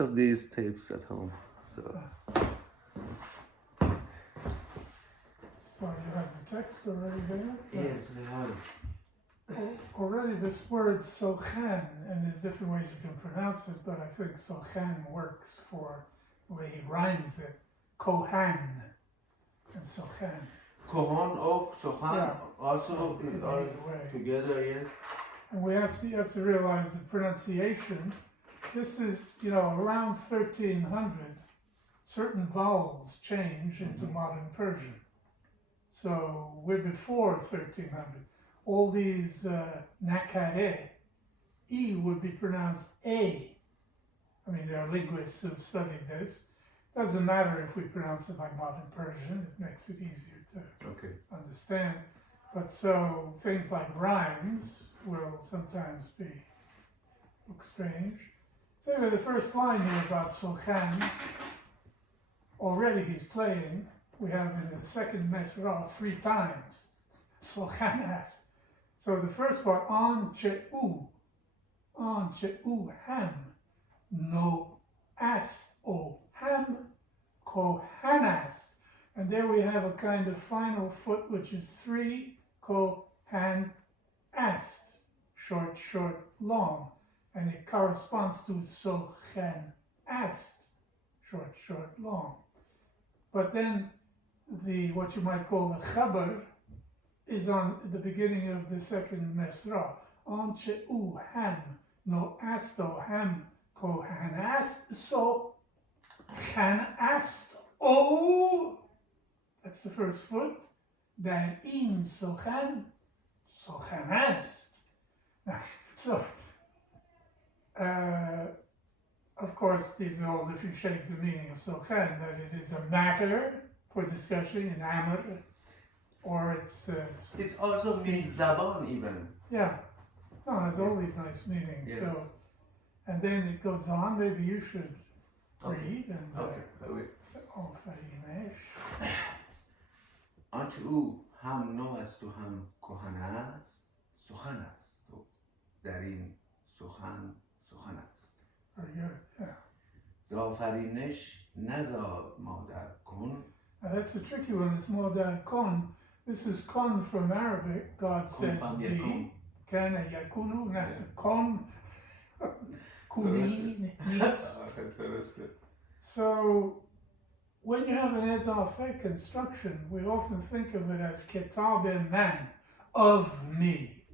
of these tapes at home. So you have the text already there? yes, I have. Already this word sochan, and there's different ways you can pronounce it, but I think sochan works for the way he rhymes it. Kohan and sochan. Kohan or Sochan Yeah. also Could be are either way. together, yes. And you have to realize the pronunciation. This is, around 1300, certain vowels change into modern Persian. So we're before 1300. All these nakare, E would be pronounced A. I mean, there are linguists who've studied this. Doesn't matter if we pronounce it like modern Persian, it makes it easier to understand. But so things like rhymes will sometimes look strange. So anyway, the first line here about Sochan, already he's playing. We have in the second Mesra 3 times. Sochan asked. So the first part, on che'u ham, no as o ham, kohanast. And there we have a kind of final foot, which is 3 kohan ast, short, long. And it corresponds to sochan ast, short, long. But then what you might call the chabar is on the beginning of the second mesra. On che'u ham, no asto ham, kohan ast, so chan ast o. That's the first foot. Then in sochan, sochanast. So, of course, these are all different shades of meaning of sochan, that it is a matter for discussion in amr, or It's also means zaban even. yeah. No, it has all these nice meanings. Yes. So, and then it goes on. Maybe you should read and. Okay, I will. Oh, Farimesh. آنچه او هم نو است و هم کهن است سخن است و در این سخن است Very good. Yeah. زآفرینش نزاد مادر کن. Now that's a tricky one. It's more that kon. This is kon from Arabic. God says be. Kana yakunu, not the kon. Kuni. So, when you have an ezafe construction, we often think of it as ketab man, of me.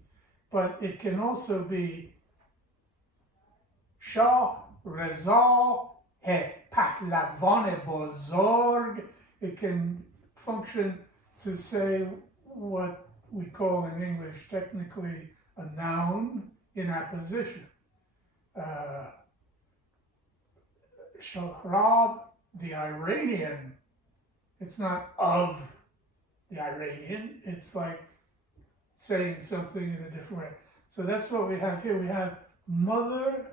But it can also be Shah, Reza, He Pahlavan Bozorg. It can function to say what we call in English technically a noun in apposition. Shohrab, the Iranian, it's not of the Iranian, it's like saying something in a different way. So that's what we have here. We have mother,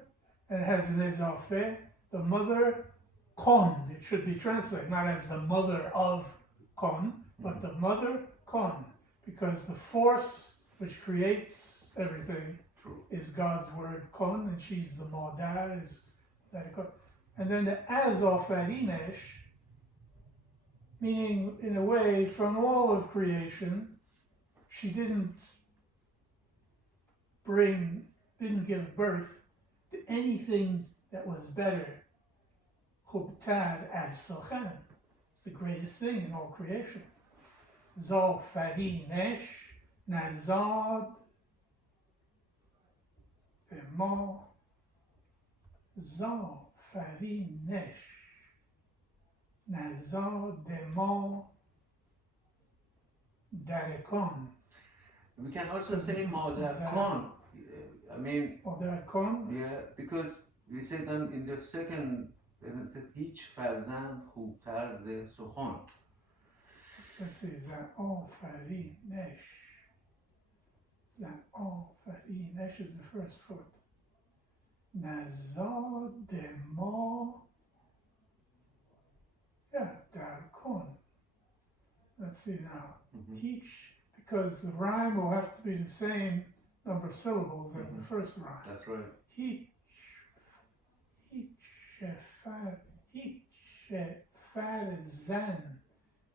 and it has an ezafe, the mother kon. It should be translated not as the mother of kon, but the mother kon, because the force which creates everything is God's word kon, and she's the modar, is that kon. And then the azofarinesh, meaning in a way from all of creation, she didn't give birth to anything that was better. Chubtad as sochan. It's the greatest thing in all creation. Zofarinesh, nazad, emo, Zofarinesh, nazad, demo, darekon. We can also say mother kon. I mean, Darekon? yeah, because we say then in the second, it said هیچ فرزند خوبتر ز سخن. Let's see, Zofarinesh. Zofarinesh is the first foot. Nazad, demo. Yeah, darekon. Let's see now. Each, because the rhyme will have to be the same number of syllables as the first rhyme. That's right. Each, شفر هیچ شفر زن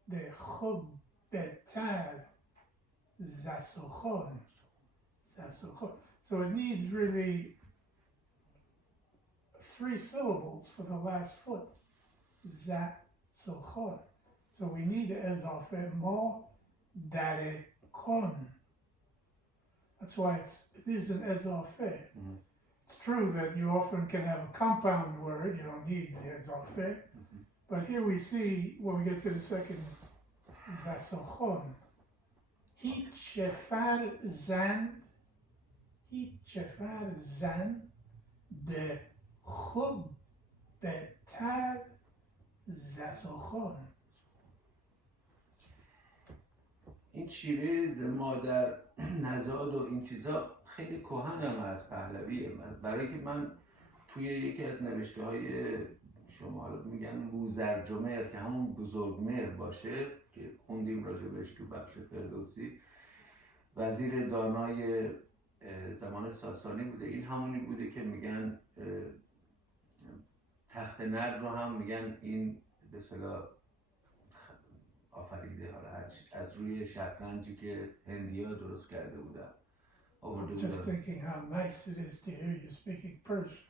به خوب بهتر زسخون. So it needs really 3 syllables for the last foot. Zasuchon. So we need ezofe mo dare kon. That's why it is an ezofe. Mhm. It's true that you often can have a compound word, you don't need the ezofe. But here we see, when we get to the second, zasuchon. Hit shefar zan de khub betar zasuchon. این شیوه مادر نزاد و این چیزا خیلی کهن هم از پهلویه. برای که من توی یکی از نوشته های شما حالا میگن بوزرجمهر که همون بزرگمهر باشه که خوندیم راجبش تو بخش فردوسی، وزیر دانای زمان ساسانی بوده. این همونی بوده که میگن تخت نرد رو هم میگن این به اصطلاح آفریده، حالا از روی شطرنجی که هندی‌ها درست کرده بودن. I'm just thinking how nice it is to hear you speaking Persian.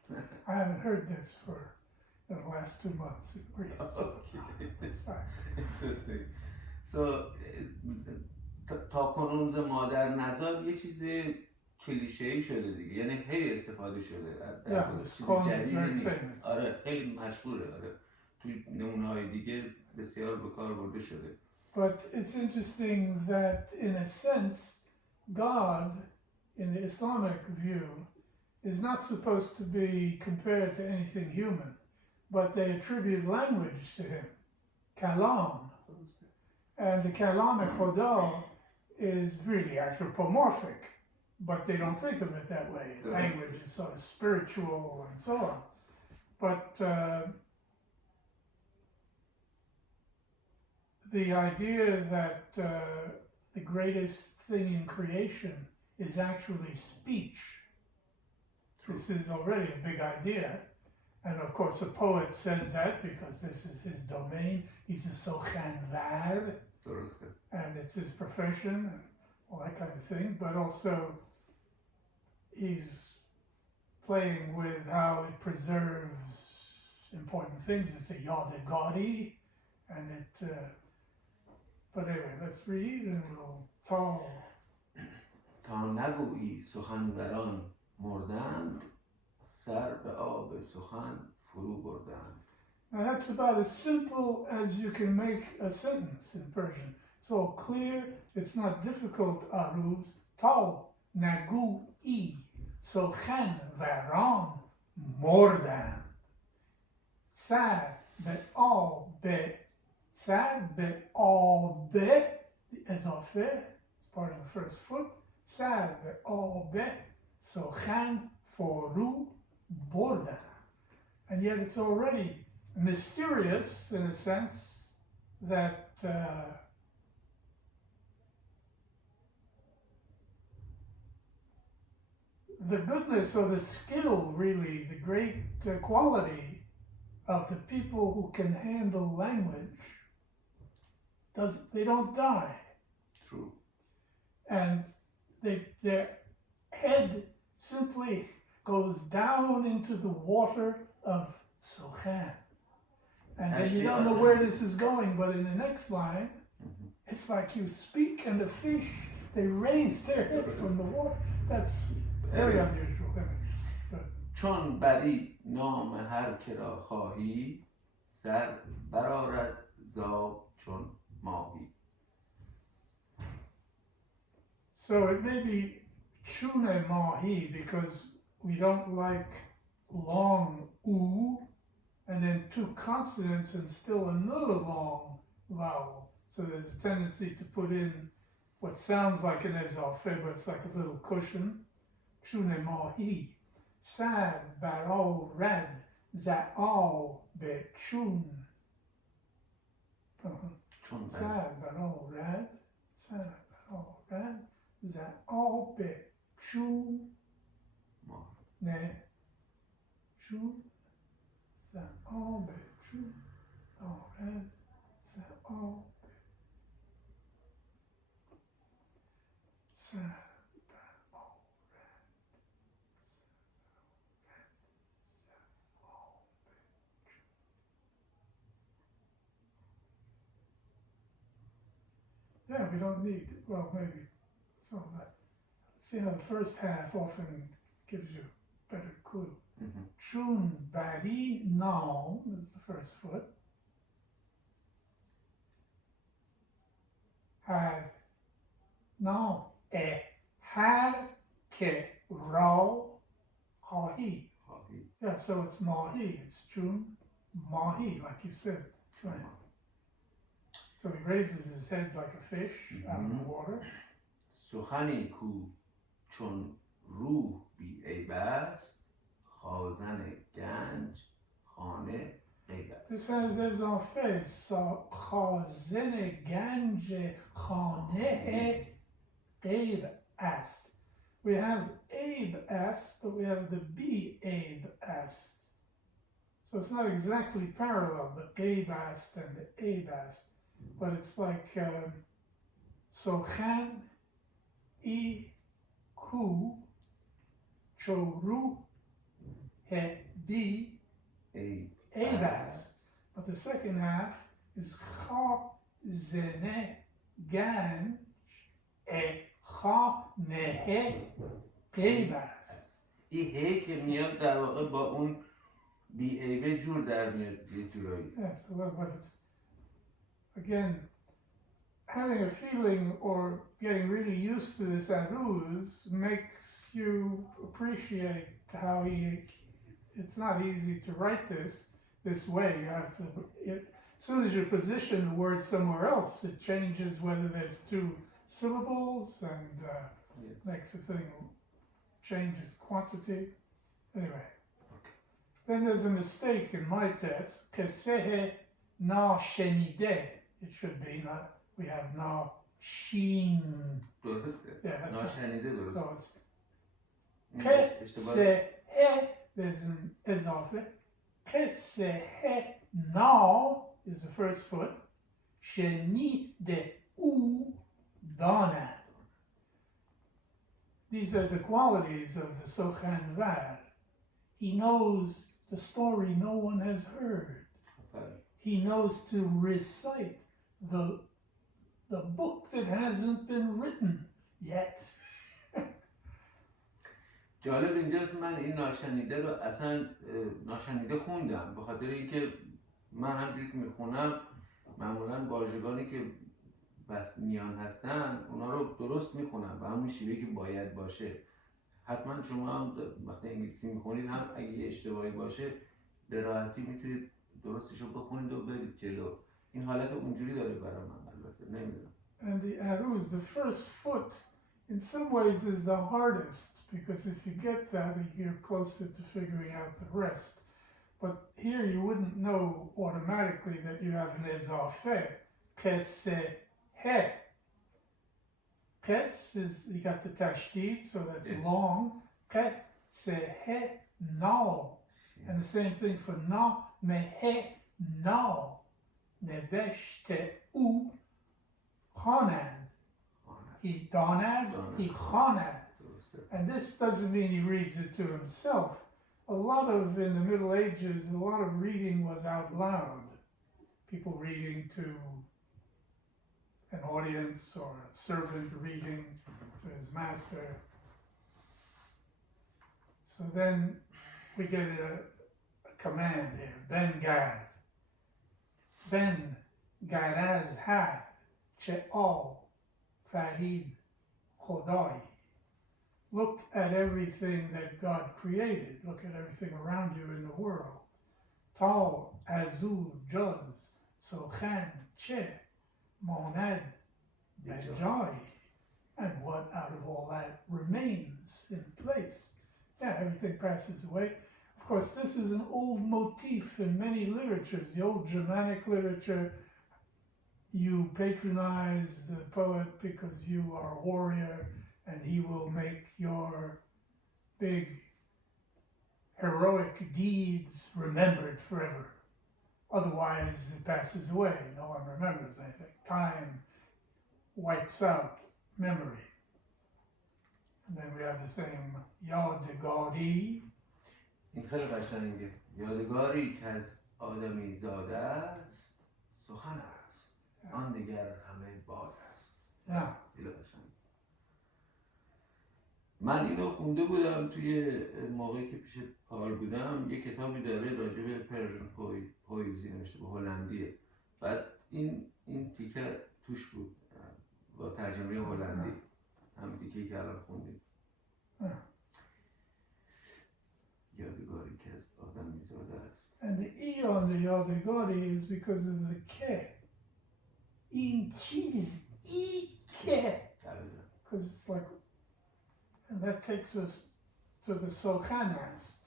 I haven't heard this for the last 2 months. It's fine. Interesting. So, تا کنون مادر نزاد یه چیز کلیشه‌ای شده دیگه، یعنی خیلی استفاده شده. Yeah, this جدید نیست. famous. آره خیلی مشهوره. آره توی نمونه‌های دیگه بسیار به کار برده شده. But it's interesting that in a sense, God, in the Islamic view, is not supposed to be compared to anything human, but they attribute language to him, kalam. And the kalam al-Khuda is really anthropomorphic, but they don't think of it that way. Language is sort of spiritual and so on. But the idea that the greatest thing in creation is actually speech. This is already a big idea. And of course a poet says that because this is his domain. He's a sochan var. And it's his profession and all that kind of thing. But also he's playing with how it preserves important things. It's a yadagari. And it... But anyway, let's read and we'll talk. تا نگویی سخنوران مردند، سر به آب سخن فرو بردند. Now that's about as simple as you can make a sentence in Persian. It's all clear, it's not difficult, aruz. Ta nagui sukhanvaran mordan. Sar be ezofe, it's part of the first foot. Sar be sukhan foru borda. And yet it's already mysterious in a sense that the goodness or the skill, really, the great quality of the people who can handle language, they don't die. True. And their head simply goes down into the water of Sochan. And then you don't know where this is going, but in the next line, it's like you speak and the fish, they raise their head from the water. That's very unusual. چون بری نام هر که را خواهی، سر برآرد زاب چون ماهی. So it may be chune mahi because we don't like long u and then 2 consonants and still another long vowel. So there's a tendency to put in what sounds like an ezofe, but it's like a little cushion. Chune mahi. Sad baro rad za'al be chun. Sad baro rad. Sad baro rad. Za'al be chun. Ne. Chun. Za'ol Betru, Dored, Za'ol Za'ol. Yeah, we don't need, well, maybe some of that. See how the first half often gives you a better clue. Chun Bari Nam is the first foot. Had Nam E Had Ke Rao Hahi. Yeah, so it's Mahi. It's Chun Mahi, like you said. That's right. So he raises his head like a fish out of the water. سخنی کو چون روح بی عیب است خازن گنج خانه غیب است. This has as en fait خازن گنج خانه غیب است. We have Abe est, but we have the be Abe est. So it's not exactly parallel, the Gabe est and the Abe est, but it's like Sochan I Ku Choru He Bi عیب Abe est. But the second half is Cha Zene Ganj E Cha Nehe Gabe est. این هی که میاد در واقع با اون بی عیبه جور در میاد یه جورایی. Yes, a little bit. It's, again, having a feeling or getting really used to this aruz makes you appreciate how it's not easy to write this way. You have to, as soon as you position the word somewhere else, it changes whether there's two syllables and makes the thing change its quantity. Anyway. Then there's a mistake in my test. Kesehe na shenide. It should be not. We have na shin. درسته. Yeah, that's ناشنیده درسته. So it's kesehe. There's an ezafe. Kesehe na is the first foot. Shenide u dana. These are the qualities of the Sochan Var. He knows the story no one has heard. He knows to recite the book that hasn't been written yet. جالب اینجاست من این ناشنیده رو اصلا ناشنیده خوندم به خاطر اینکه من همجوری که میخونم معمولا واژگانی که بس میان هستن اونا رو درست میخونم و همون شیوهی که باید باشه. حتما شما هم وقتی انگلیسی میخونید هم اگه یه اشتباهی باشه به راحتی میتونید درستش رو بخونید و برید جلو. این حالت اونجوری داره برای من البته نمیدونم. And the aruz, the first foot, in some ways is the hardest because if you get that, you're closer to figuring out the rest. But here you wouldn't know automatically that you have an ezafeh. Kesehe. Kes is, you got the tashdid, so that's long. Kesehe no. And the same thing for no, mehe no. Nebeshte u chonad. He donad, he chonad. And this doesn't mean he reads it to himself. A lot of, in the Middle Ages, a lot of reading was out loud. People reading to an audience or a servant reading to his master. So then we get a command here, Ben Gad. Ben Garaz had Che'al Fahid Chodai. Look at everything that God created. Look at everything around you in the world. Tal, Azul, Juz, Sochan, Che, Monad, Benjai. And what out of all that remains in place? Yeah, everything passes away. Of course, this is an old motif in many literatures. The old Germanic literature, you patronize the poet because you are a warrior and he will make your big heroic deeds remembered forever. Otherwise, it passes away. No one remembers anything. Time wipes out memory. And then we have the same یادگاری. این خیلی قشنگه. یادگاری که از آدمی زاده است سخن است، آن دیگر همه باد است. Yeah. خیلی قشنگ. من اینو خونده بودم توی موقعی که پیش پال بودم. یه کتابی داره راجع به پرژن پویزی نوشته، به هلندیه. بعد این تیکه توش بود با ترجمه هلندی، هم تیکه‌ای که الان خوندیم. یادگاری که از آدم میزاده است. And the E on the یادگاری is because of the K. این چیز ای که. Because it's like, and that takes us to the Sochanast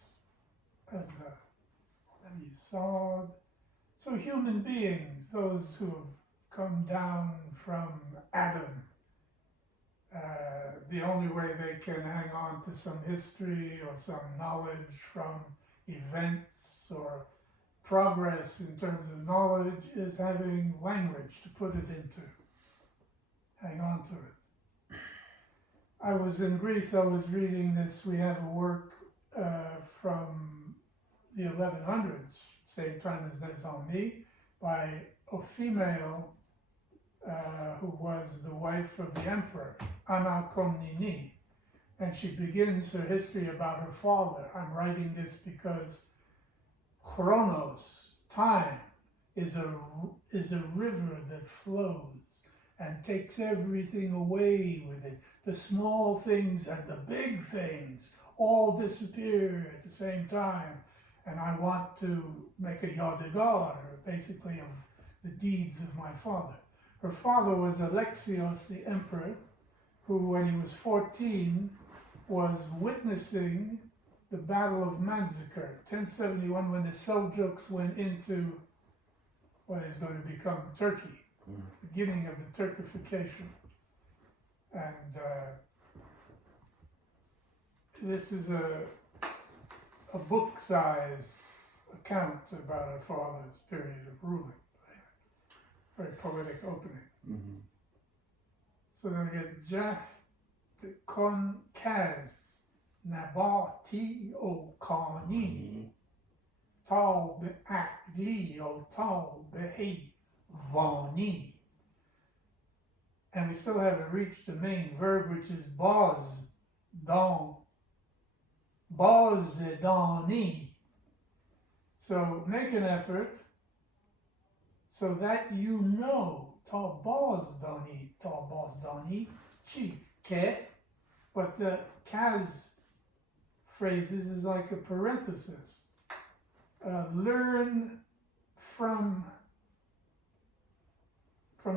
as the Amisad. So human beings, those who have come down from Adam, the only way they can hang on to some history or some knowledge from events or progress in terms of knowledge is having language to put it into. Hang on to it. I was in Greece, I was reading this. We have a work from the 1100s, same time as Nezami, by a female who was the wife of the emperor, Anna Komnene. And she begins her history about her father. I'm writing this because Chronos, time, is a river that flows and takes everything away with it. The small things and the big things all disappear at the same time. And I want to make a yadigar, basically of the deeds of my father. Her father was Alexios the emperor, who when he was 14 was witnessing the Battle of Manzikert, 1071, when the Seljuks went into what is going to become Turkey, beginning of the Turkification. And this is a book-size account about her father's period of ruling. Very poetic opening. Mm-hmm. So then we get Jah Kon Kaz Nabati O Kani Tal Be'akli O Tal Be'i Vani. And we still haven't reached the main verb, which is Baz Don. Bazedani. So make an effort so that you know ta bazdani, chi ke, but the kaz phrases is like a parenthesis. Learn from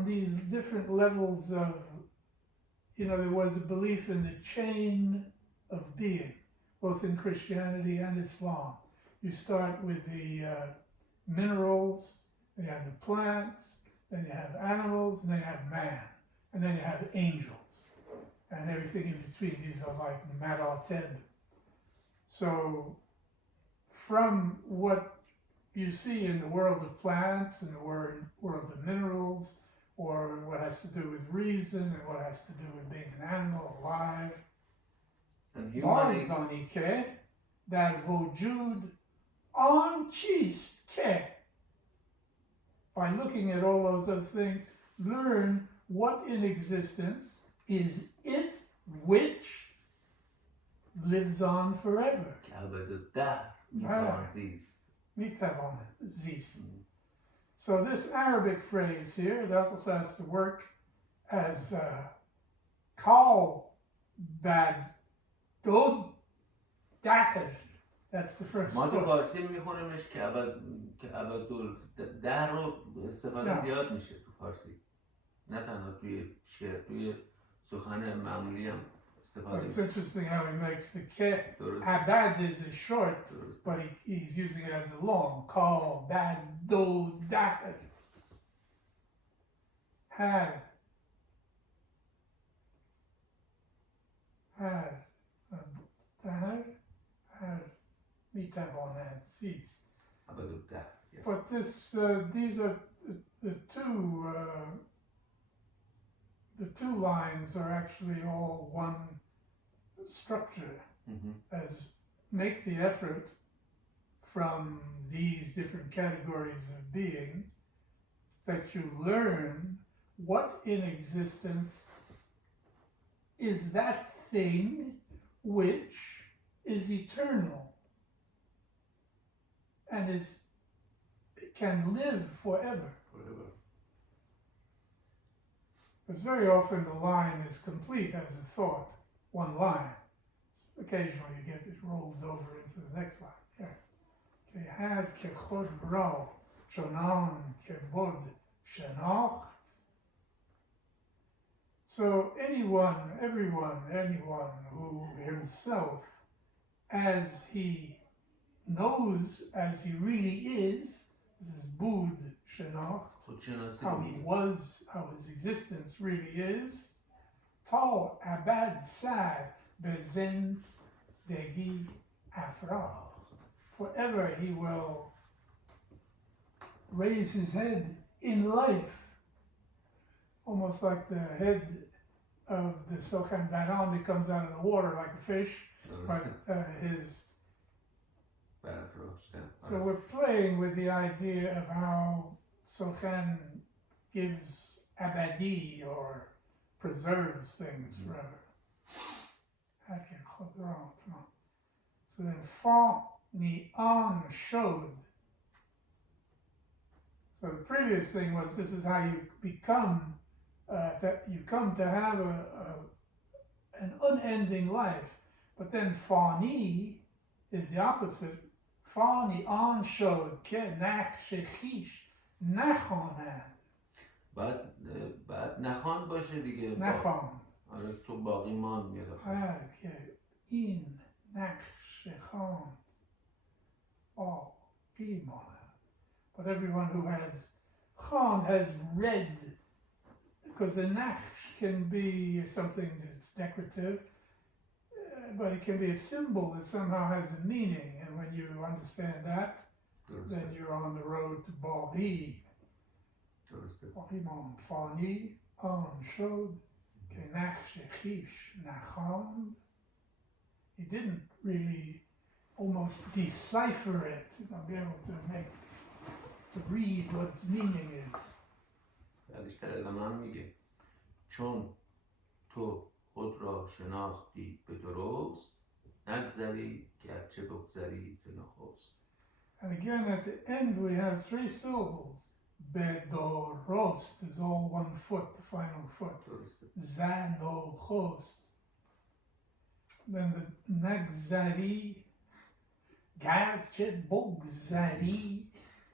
these different levels of, there was a belief in the chain of being, both in Christianity and Islam. You start with the minerals, then you have the plants, then you have animals, and then you have man, and then you have angels, and everything in between. These are like marated. So from what you see in the world of plants and the world of minerals, or what has to do with reason and what has to do with being an animal alive, And human is Bazdani در وجود آن چیست که. By looking at all those other things, learn what in existence is it which lives on forever. که ابدالدهر میتوان زیست. میتواند زیست. So this Arabic phrase here, it also has to work as call bad dod daher. That's the first ما تو one. فارسی میخونیمش که ابدالدهر رو استفاده زیاد میشه تو فارسی. نه تنها توی شعر، توی سخن معمولی هم استفاده It's میشه. interesting how he makes the ke. درست. Abad is a short, درست. but he's using it as a long. Call bad do daher. Had. Daher. Had. میتواند زیست. ابدالدهر. Yeah. But these are the two lines are actually all one structure. Mhm. As make the effort from these different categories of being that you learn what in existence is that thing which is eternal and can live forever. Forever. Because very often the line is complete as a thought, one line. Occasionally it rolls over into the next line. Yeah. Kehad kechod bro, chonan kebod shenocht. So anyone who himself, as he knows, as he really is, this is bud shenocht, خودشناسی how he was, how his existence really is, tal abad sad bezen degi afra. Forever he will raise his head in life, almost like the head of the Sochan Banan that comes out of the water like a fish, but his. So we're playing with the idea of how Sochan gives abadi or preserves things forever. So then fa ni an showed. So the previous thing was this is how you become, that you come to have an unending life. But then fani is the opposite. Fani an showed ke nach shechish nachonad. بعد نخوان باشه دیگه. Nachon. آره تو باقی مان میاد. Ke in nach shechon باقی ماند. But everyone who has Khan has read, because the Naksh can be something that's decorative, but it can be a symbol that somehow has a meaning, and when you understand that, then you're on the road to Bali. Bali Fani, An Shod, Kenach Shechish Nachan. He didn't really almost decipher it, be able to read what its meaning is. بعدش که من میگه چون تو خود را شناختی به درست نگذری گرچه بگذری ز نخست. And again at the end we have three syllables. Bedorost is all one foot, the final foot. Zanochost. Then the nagzari, garche bogzari,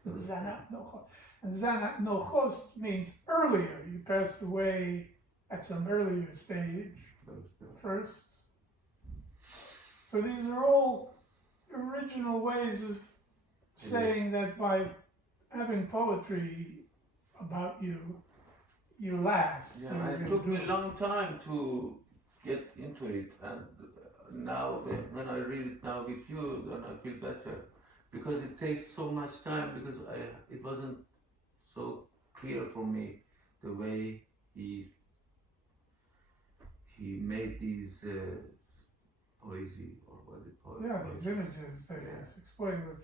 zanat nochost. And zanat nochost means earlier. You passed away at some earlier stage first. So these are all original ways of saying that by having poetry about you, you last. Yeah, it took me a long time to get into it, and now when I read it now with you, then I feel better, because it takes so much time, because it wasn't so clear for me the way he made these poesy, or what they call it. Yeah, these images that he's explaining.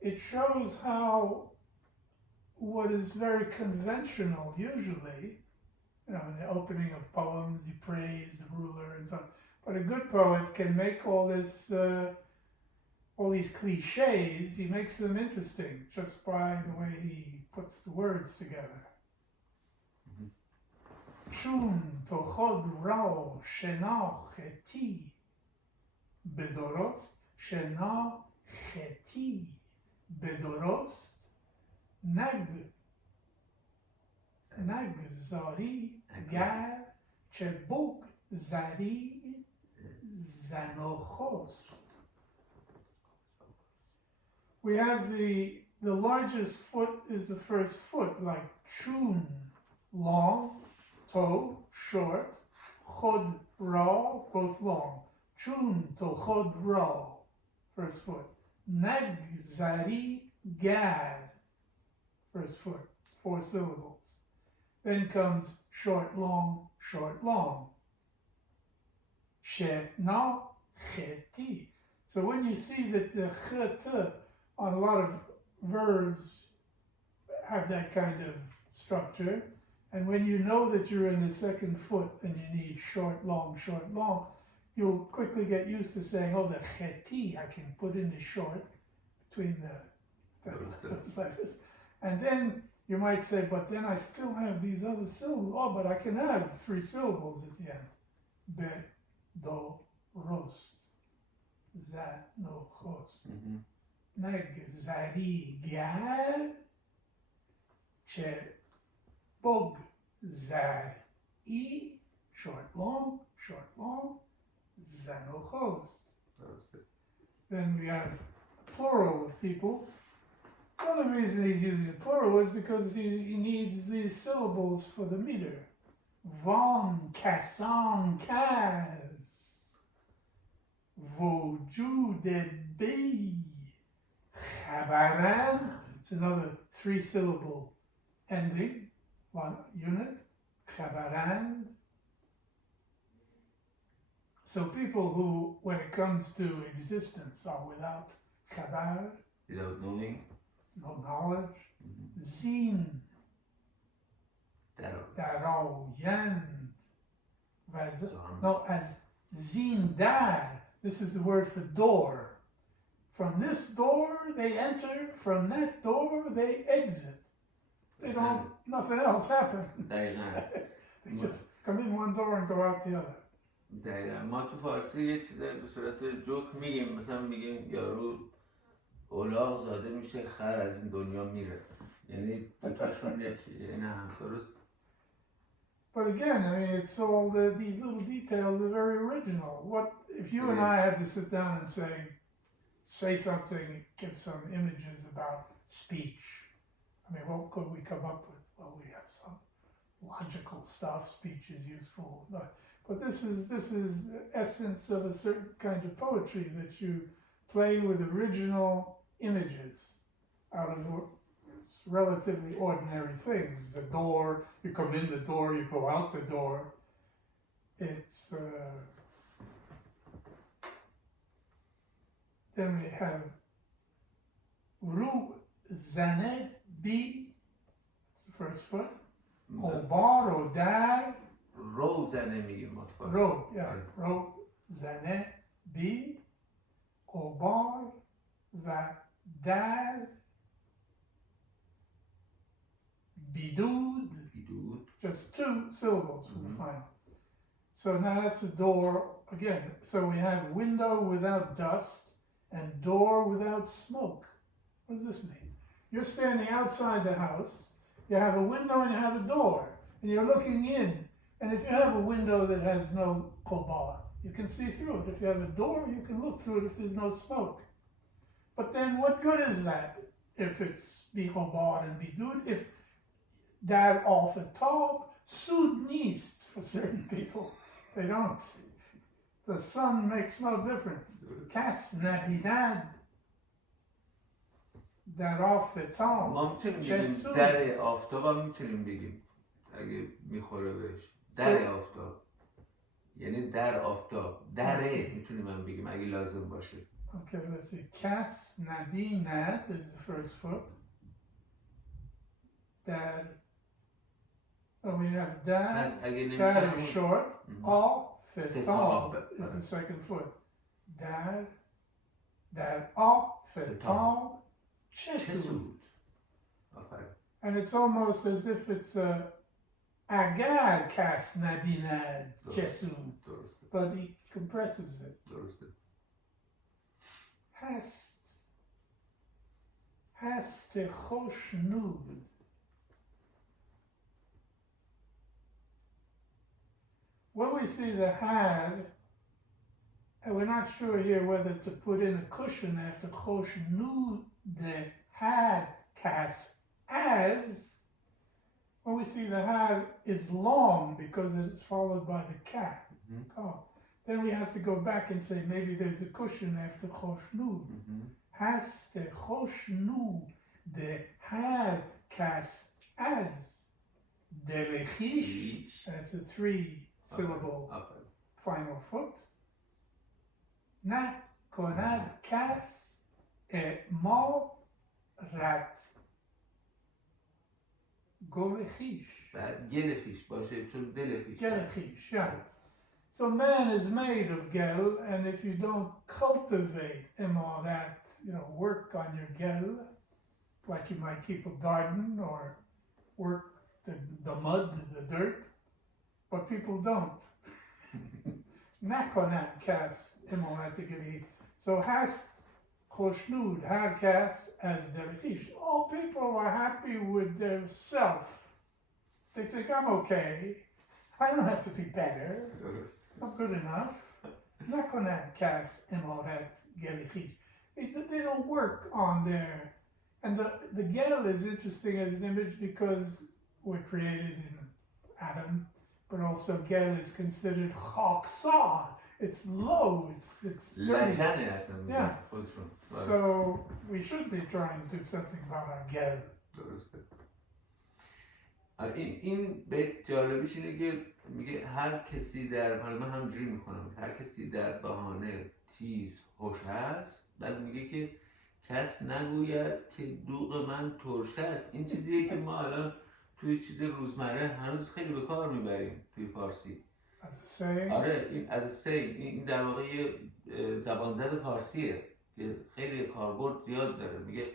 It shows how what is very conventional usually, in the opening of poems, you praise the ruler and so on. But a good poet can make all these cliches, he makes them interesting just by the way he puts the words together. Shun tochod rao shena cheti bedoros shena cheti bedoros nagzari gar chebuk zari zanochos. We have the largest foot is the first foot, like chun, long, toe, short, chod, ra, both long. Chun to chod, ra. first foot. Nagzari Gad, first foot, 4 syllables. Then comes short, long, short, long. Shetna Cheti. So when you see that the chet on a lot of verbs have that kind of structure, and when you know that you're in the second foot and you need short, long, you'll quickly get used to saying, oh, the cheti, I can put in the short between the letters. And then you might say, but then I still have these other syllables. Oh, but I can have 3 syllables at the end. Bet, do, rost. Zat, no, host. Neg, zari, gad. Che, bog, zar, e. Short, long, zano, host. Then we have a plural of people. The only reason he's using a plural is because he needs these syllables for the meter. Von, kassan, kaz. Vojude be. Chabaran. It's another 3-syllable ending, 1 unit. Chabaran. So people who, when it comes to existence, are without chabar, without knowing, no knowledge. Zin, daro, yan, no, as zin dar. This is the word for door. From this door they enter, from that door they exit. They don't, nothing else happens. They just come in one door and go out the other. دقیقا ما تو فارسی یه چیزایی به صورت جوک میگیم، مثلا میگیم یارو الاغ زاده میشه خر از این دنیا میره، یعنی دوتاشون یکی، یعنی هم درست. But again, I mean, it's all these little details are very original. What if you and I had to sit down and say something, give some images about speech? I mean, what could we come up with? Well, we have some logical stuff. Speech is useful, but this is the essence of a certain kind of poetry, that you play with original images out of relatively ordinary things. The door, you come in the door, you go out the door. It's then we have Ru Zane Bi, it's the first foot. Obar, Odar. رو زنه میگیم ما تو فارسی. رو، yeah. رو زنه بی اوبار و در بیدود. Just 2 syllables for the final. So now that's a door again. So we have window without dust and door without smoke. What does this mean? You're standing outside the house, you have a window and you have a door, and you're looking in. And if you have a window that has no kobar, you can see through it. If you have a door, you can look through it if there's no smoke. But then what good is that if it's bichobar and bidud? If that off the top, sud nist for certain people. They don't. The sun makes no difference. Kas nabinad. That off the top. ما میتونیم بگیم در آفتاب هم میتونیم بگیم اگه میخوره بهش. در آفتاب یعنی در آفتاب دره میتونیم هم بگیم اگه لازم باشه. Okay, let's see. Kas nabinad is the first foot. Dad. Oh, we have dad. Dad is short. All fetab is the second foot. Dad. Dad all fetab chesud. And it's almost as if it's a agar kas nabinad chesud. But he compresses it. Hast chosh nud. When we see the had, and we're not sure here whether to put in a cushion after chosh nud, the had kas as, when we see the had is long because it's followed by the cat. Oh. then we have to go back and say maybe there's a cushion after Khoshnud. Hast Khoshnud de har kas az delechish. That's a 3-syllable final foot. Na konad kas mal rat golechish. بعد گل خیش باشه چون دل خیش. Gelechish, yeah. So man is made of gel, and if you don't cultivate him all that, work on your gel, like you might keep a garden or work the mud, the dirt, but people don't. Nakonat kas imonatigili. So hast khoshnud hakas as delikish. All people are happy with their self. They think I'm okay. I don't have to be better. I'm good enough. Nakonat kas imorat gelikish. They don't work on their, and the gel is interesting as an image because we're created in Adam, but also gel is considered chaksa. It's low. It's dirty. Yeah. So we should be trying to do something about our gel. درسته. این بیت جالبیش اینه که میگه هر کسی حالا من همجوری میکنم، هر کسی در بهانه تیز خوش هست، بعد میگه که کس نگوید که دوغ من ترش است. این چیزیه که ما الان توی چیز روزمره هنوز خیلی به کار میبریم توی فارسی. آره، این as a saying، این در واقع یه زبانزد فارسیه که خیلی کاربرد زیاد داره. میگه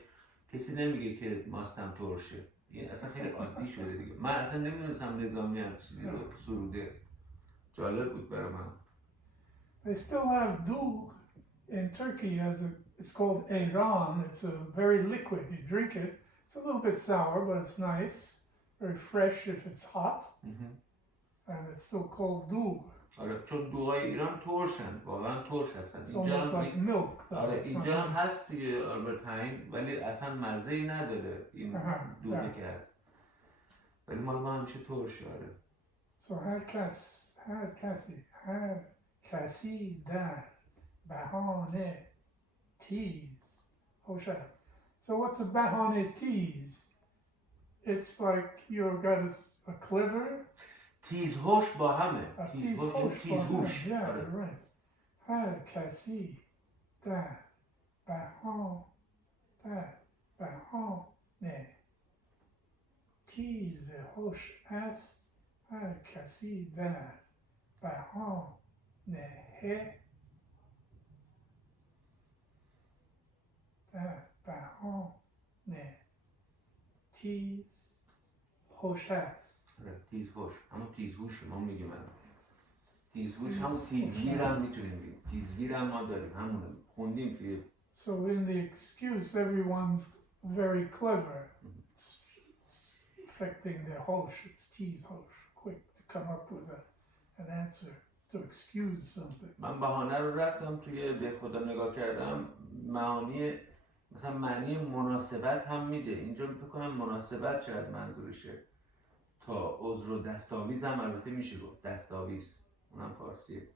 کسی نمیگه که ماستم ترشه. این اصلا خیلی عادی شده دیگه. من اصلا نمیدونستم نظامی هم چیزی رو سروده. جالب بود برای من. They still have doog in Turkey it's called ayran. It's a very liquid. You drink it. It's a little bit sour, but it's nice. Very fresh if it's hot. And it's still called doog. آره، چون دوغای ایران ترشن، واقعا ترش هستن. It's almost like milk. آره، اینجا هم هست توی آلبرتاین، ولی اصلا مزه‌ای نداره این دوغی که هست. ولی مال ما همیشه ترشه. آره. So هر کسی در بهانه تیز خوش است. So what's a bahane tease? It's like you've got a clever. تیز هوش با همه. تیز هوش. Yeah, right. هر کسی در بهانه تیز هوش است. هر کسی در بهانه تیز خوش است. تیز هوش، همون تیز هوش ما میگیم. تیز هوش همون تیزگیر هم میتونیم بگیم. تیزگیر هم ما داریم، همون خوندیم توی. So in the excuse, everyone's very clever. It's affecting their hosh. It's tease hosh. Quick to come up with an answer to excuse something. من بهانه رو رفتم توی به خدا نگاه کردم، مثلا معنی مناسبت هم میده. اینجا فکر کنم مناسبت شاید منظورشه. تا عذر و دستاویز هم البته میشه گفت، دستاویز اونم فارسیه.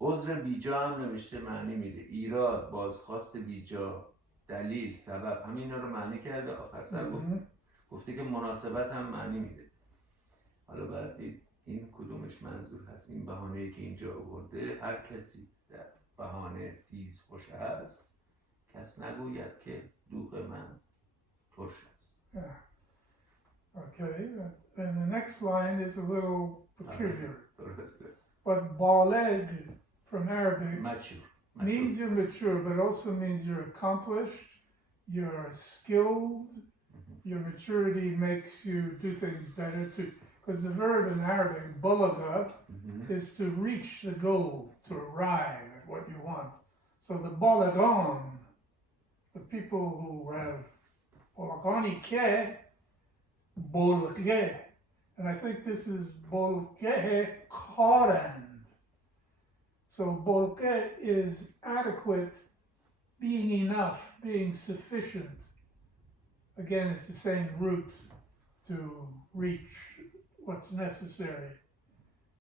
عذر بیجا هم نوشته معنی میده. ایراد، بازخواست بیجا، دلیل، سبب، همین اینا رو معنی کرده. آخر سر گفته که مناسبت هم معنی میده. حالا باید دید این کدومش منظور هست. این بهانه‌ای که اینجا آورده، هر کسی در بهانه تیز خوش است، کس نگوید که دوغ من ترش است. Okay, and the next line is a little peculiar. درسته. But baleg from Arabic means you're mature, but also means you're accomplished, you're skilled, your maturity makes you do things better too. Because the verb in Arabic, balagha, is to reach the goal, to arrive at what you want. So the balaghan, the people who have balagani ke, bolge, and I think this is bolge korand. So bolge is adequate, being enough, being sufficient. Again, it's the same root to reach what's necessary.